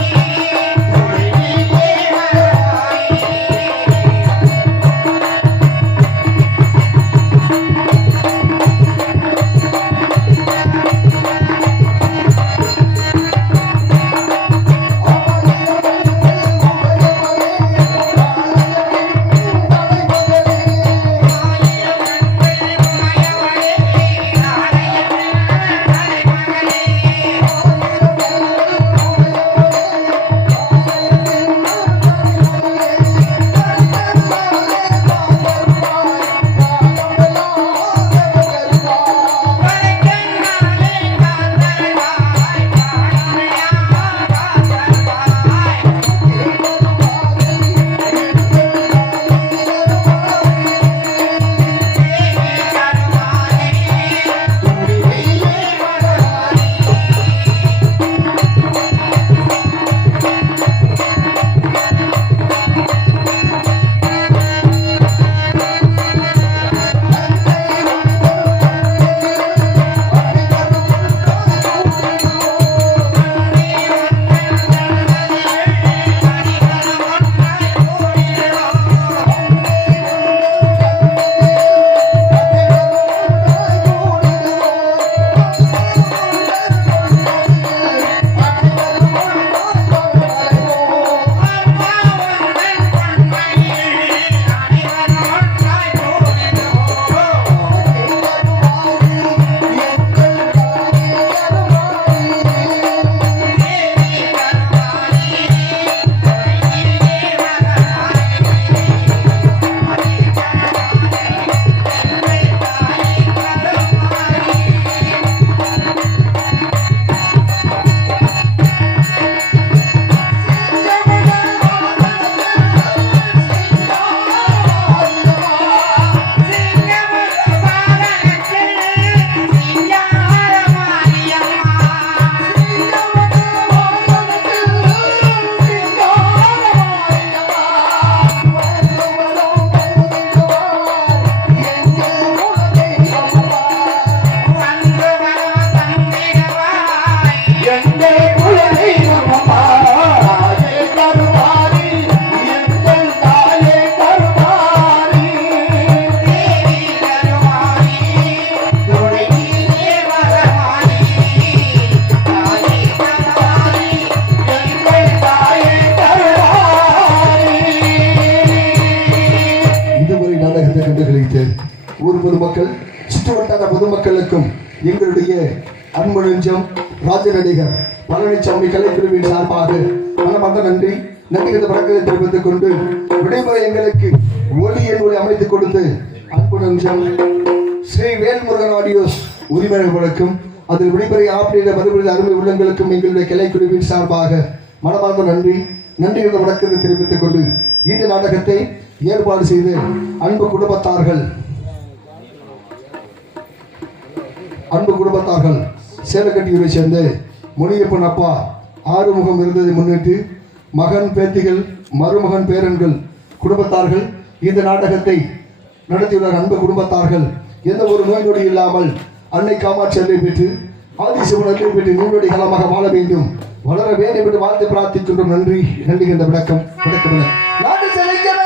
துணியே மகமாரி ஊர் பொதுமக்கள் சுற்றுவட்டார பொதுமக்களுக்கும் எங்களுடைய அன்பு நெஞ்சம் ராஜ நடிகர் பழனிசாமி கலைக்குழுவின் சார்பாக மனமார்ந்த நன்றி இந்த வழக்கத்தை தெரிவித்துக் கொண்டு விடைமுறை எங்களுக்கு ஒளி அமைத்துக் கொடுத்து அன்பு நெஞ்சம் ஸ்ரீ வேல்முருகன் ஆடியோஸ் உரிமையாளர்களுக்கும் அதில் விடைமுறை ஆப்பிரிக்க மறுபடியும் அருமை உள்ளங்களுக்கும் எங்களுடைய கலைக்குழுவின் சார்பாக மனமார்ந்த நன்றி இந்த வழக்கத்தை தெரிவித்துக் கொண்டு இந்த நாடகத்தை ஏற்பாடு செய்து அன்பு குடும்பத்தார்கள் சேலக்கட்டியூரை சேர்ந்த முனியப்பன் அப்பா ஆறுமுகம் இருந்ததை முன்னிட்டு மகன் பேத்திகள் மருமகன் பேரன்கள் குடும்பத்தார்கள் இந்த நாடகத்தை நடத்தியுள்ள அன்பு குடும்பத்தார்கள் எந்த ஒரு நோய் நொடி இல்லாமல் அன்னை காமாட்சி அருளை பெற்று ஆதிசிவன் அருளை பெற்று நீண்டொடி காலமாக வாழ வேண்டும் வளர வேண்டும் என்று வாழ்த்து பிரார்த்திக்கின்றோம். நன்றி என்ற விளக்கம் நாடு செழிக்க வேண்டும்.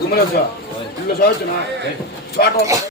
குமரேஷா